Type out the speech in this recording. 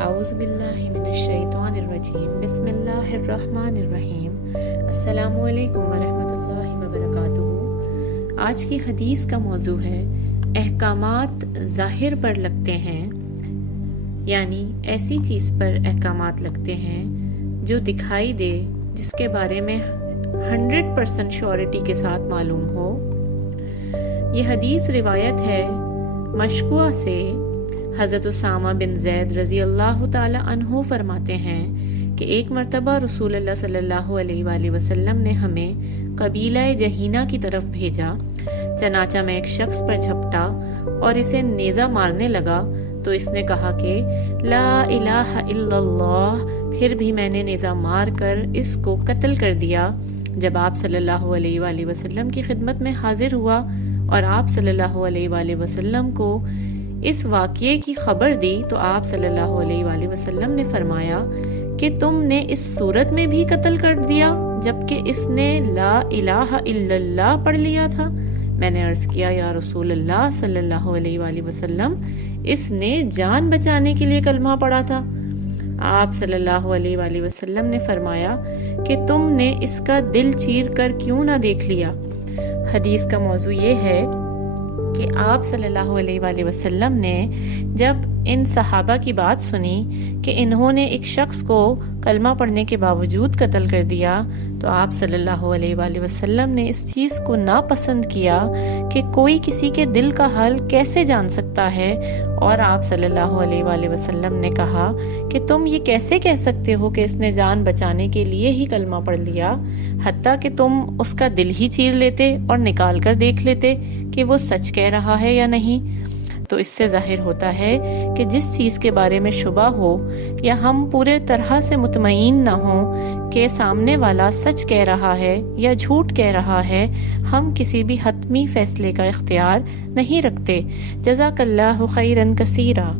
اعوذ باللہ من الشیطان الرجیم بسم اللہ الرحمن الرحیم السلام علیکم ورحمۃ اللہ وبرکاتہ۔ آج کی حدیث کا موضوع ہے احکامات ظاہر پر لگتے ہیں، یعنی ایسی چیز پر احکامات لگتے ہیں جو دکھائی دے، جس کے بارے میں 100% شیورٹی کے ساتھ معلوم ہو۔ یہ حدیث روایت ہے مشکوہ سے۔ حضرت اسامہ بن زید رضی اللہ تعالی عنہ فرماتے ہیں کہ ایک مرتبہ رسول اللہ صلی اللہ علیہ وآلہ وسلم نے ہمیں قبیلہ جہینہ کی طرف بھیجا، چنانچہ میں ایک شخص پر جھپٹا اور اسے نیزہ مارنے لگا تو اس نے کہا کہ لا الہ الا اللہ، پھر بھی میں نے نیزہ مار کر اس کو قتل کر دیا۔ جب آپ صلی اللہ علیہ وآلہ وسلم کی خدمت میں حاضر ہوا اور آپ صلی اللہ علیہ وآلہ وسلم کو اس واقعے کی خبر دی تو آپ صلی اللہ علیہ وآلہ وسلم نے فرمایا کہ تم نے اس صورت میں بھی قتل کر دیا جبکہ اس نے لا الہ الا اللہ پڑھ لیا تھا۔ میں نے عرض کیا یا رسول اللہ صلی اللہ علیہ وآلہ وسلم، اس نے جان بچانے کے لیے کلمہ پڑھا تھا۔ آپ صلی اللہ علیہ وآلہ وسلم نے فرمایا کہ تم نے اس کا دل چیر کر کیوں نہ دیکھ لیا۔ حدیث کا موضوع یہ ہے کہ آپ صلی اللہ علیہ وآلہ وسلم نے جب ان صحابہ کی بات سنی کہ انہوں نے ایک شخص کو کلمہ پڑھنے کے باوجود قتل کر دیا تو آپ صلی اللہ علیہ وآلہ وسلم نے اس چیز کو ناپسند کیا کہ کوئی کسی کے دل کا حال کیسے جان سکتا ہے، اور آپ صلی اللہ علیہ وآلہ وسلم نے کہا کہ تم یہ کیسے کہہ سکتے ہو کہ اس نے جان بچانے کے لیے ہی کلمہ پڑھ لیا، حتیٰ کہ تم اس کا دل ہی چیر لیتے اور نکال کر دیکھ لیتے کہ وہ سچ کہہ رہا ہے یا نہیں۔ تو اس سے ظاہر ہوتا ہے کہ جس چیز کے بارے میں شبہ ہو یا ہم پورے طرح سے مطمئن نہ ہوں کہ سامنے والا سچ کہہ رہا ہے یا جھوٹ کہہ رہا ہے، ہم کسی بھی حتمی فیصلے کا اختیار نہیں رکھتے۔ جزاک اللہ خیرا کثیرا۔